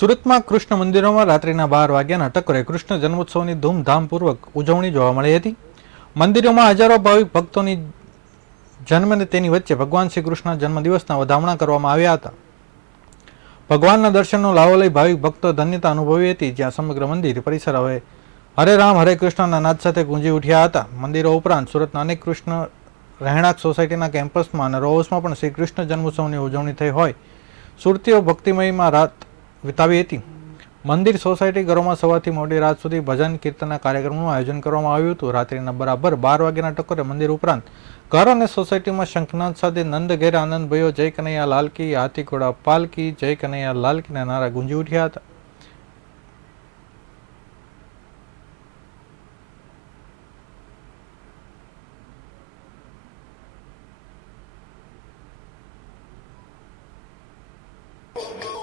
સુરતમાં કૃષ્ણ મંદિરોમાં રાત્રિના બાર વાગ્યાના ટકોરે કૃષ્ણ જન્મોત્સવની ધૂમધામપૂર્વક ઉજવણી જોવા મળી હતી. મંદિરોમાં હજારો ભાવિક ભક્તોની જન્મ અને તેની વચ્ચે ભગવાન શ્રી કૃષ્ણ જન્મદિવસના વધામણા કરવામાં આવ્યા હતા. ભગવાનના દર્શનનો લાવો લઈ ભાવિક ભક્તો ધન્યતા અનુભવી હતી. જ્યાં સમગ્ર મંદિર પરિસર હવે હરે રામ, હરે કૃષ્ણના નાદ સાથે ગુંજી ઉઠ્યા હતા. મંદિરો ઉપરાંત સુરતના અનેક કૃષ્ણ રહેણાંક સોસાયટીના કેમ્પસમાં અને રો પણ શ્રી કૃષ્ણ જન્મોત્સવની ઉજવણી થઈ હોય. સુરતીઓ ભક્તિમયમાં રાત વિતાવી હતી મંદિર સોસાયટી ઘરોમાં સવારથી મોડી રાત સુધી ભજન કીર્તનના કાર્યક્રમનું આયોજન કરવામાં આવ્યું હતું રાત્રિના બરાબર બાર વાગ્યાના ટકોરે મંદિર ઉપરાંત ઘર અને સોસાયટીમાં શંખનાદ સાથે નંદ ઘેર આનંદ ભયો જય કનૈયા લાલકી હાથી ઘોડા પાલકી જય કનૈયા લાલકીના નારા ગુંજી ઉઠ્યા હતા Thank.